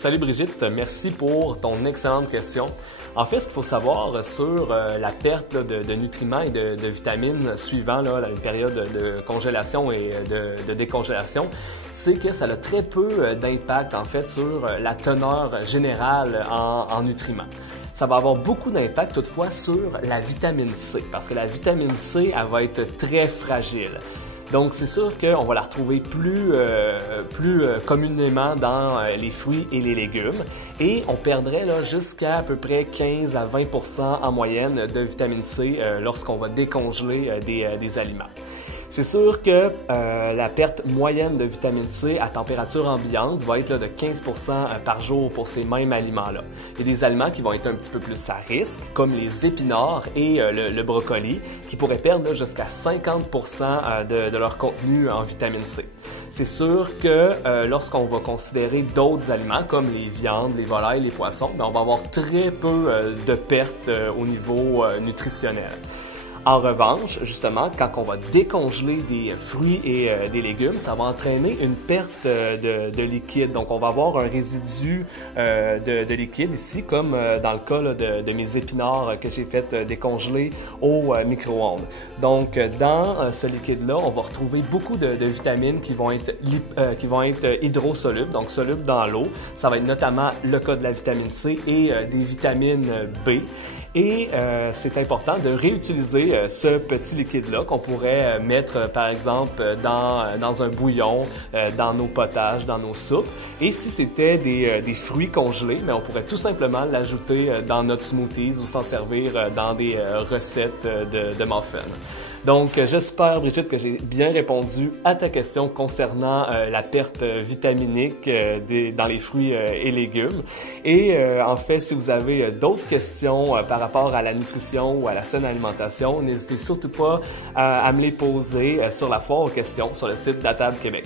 Salut Brigitte, merci pour ton excellente question. En fait, ce qu'il faut savoir sur la perte de nutriments et de vitamines suivant la période de congélation et de décongélation, c'est que ça a très peu d'impact en fait sur la teneur générale en nutriments. Ça va avoir beaucoup d'impact toutefois sur la vitamine C, parce que la vitamine C, elle va être très fragile. Donc, c'est sûr qu'on va la retrouver plus communément dans les fruits et les légumes. Et on perdrait jusqu'à à peu près 15 à 20% en moyenne de vitamine C lorsqu'on va décongeler des aliments. C'est sûr que la perte moyenne de vitamine C à température ambiante va être de 15% par jour pour ces mêmes aliments-là. Il y a des aliments qui vont être un petit peu plus à risque, comme les épinards et le brocoli, qui pourraient perdre jusqu'à 50% de leur contenu en vitamine C. C'est sûr que lorsqu'on va considérer d'autres aliments, comme les viandes, les volailles, les poissons, on va avoir très peu de pertes au niveau nutritionnel. En revanche, justement, quand on va décongeler des fruits et des légumes, ça va entraîner une perte de liquide. Donc, on va avoir un résidu de liquide ici, comme dans le cas de mes épinards que j'ai fait décongeler au micro-ondes. Donc, dans ce liquide-là, on va retrouver beaucoup de vitamines qui vont être hydrosolubles, donc solubles dans l'eau. Ça va être notamment le cas de la vitamine C et des vitamines B. Et c'est important de réutiliser ce petit liquide-là qu'on pourrait mettre, par exemple, dans un bouillon, dans nos potages, dans nos soupes. Et si c'était des fruits congelés, mais on pourrait tout simplement l'ajouter dans notre smoothies ou s'en servir dans des recettes de muffins. Donc, j'espère, Brigitte, que j'ai bien répondu à ta question concernant la perte vitaminique dans les fruits et légumes. Et en fait, si vous avez d'autres questions par rapport à la nutrition ou à la saine alimentation, n'hésitez surtout pas à me les poser sur la foire aux questions sur le site d'Atable Québec.